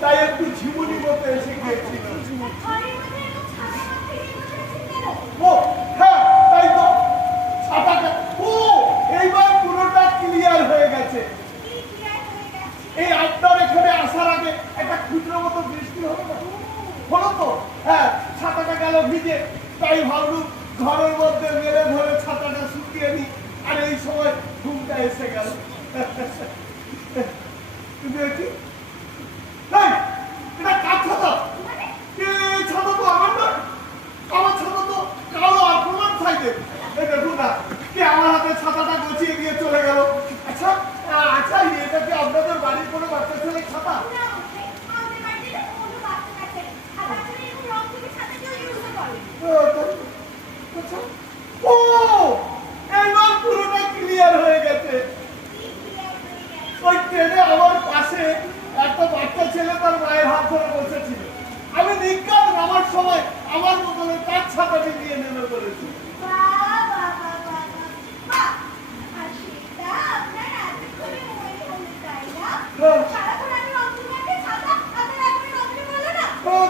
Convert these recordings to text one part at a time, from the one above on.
তাই একটু ঝিমুনি মতো এসে গিয়েছিল। ও হ্যাঁ, তাই তো ছাতাটা। ও এইবার পুরোটা ক্লিয়ার হয়ে গেছে। এই আপনার এখানে আসার আগে একটা ক্ষুদ্র মতো বৃষ্টি হলো না, হলো তো? হ্যাঁ, ছাতাটা গেল ভিজে, তাই ভাবলুম ঘরের মধ্যে মেলে ধরে ছাতাটা শুকিয়ে নি। আর এই সময় ঘুমটা এসে গেল। এটা কার ছাতা? ছাতা তো আমার নয়, আমার ছাতা তো কালো আর প্রমাণ সাইডে। দেখুন না, কে আমার হাতে ছাতাটা গছিয়ে দিয়ে চলে গেল। আচ্ছা আচ্ছা, এটা কি আপনাদের বাড়ির কোনো বাচ্চা ছেলে ছাতা? ও এইবার পুরোটা ক্লিয়ার হয়ে গেছে। ওই ট্রেনে আমার পাশে একটা বাচ্চা ছেলে তার মায়ের হাত ধরে বসেছিল। আমি নিকাল নামার সময় আমার বদলে তার ছাতাটি নিয়ে নেমে পড়েছি।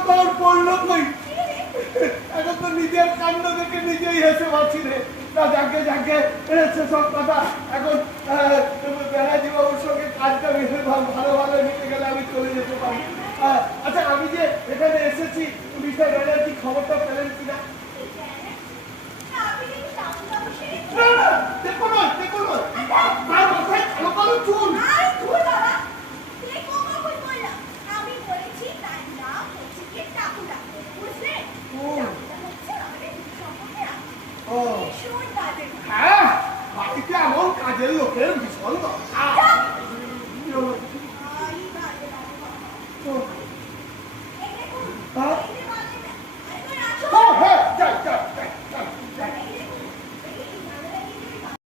তোর পড়লো কই? এখন তো নিজের কাণ্ড দেখে নিজেই হেসে পাচ্ছি রে। না যাকে যাকে সেসব কথা এখন ব্যানার্জি বাবুর সঙ্গে কাজটা বেশি ভালো ভালো নিতে গেলে আমি চলে যেতে পারি। আচ্ছা, আমি যে এখানে এসেছি মিস্টার ব্যানার্জি খবরটা পেলেন কিনা? দেখো নয়, দেখো নয়, তার মাথায় কালো কালো চুল। হ্যাঁ, বাড়িতে এমন কাজের লোকের ভীষণ দরকার।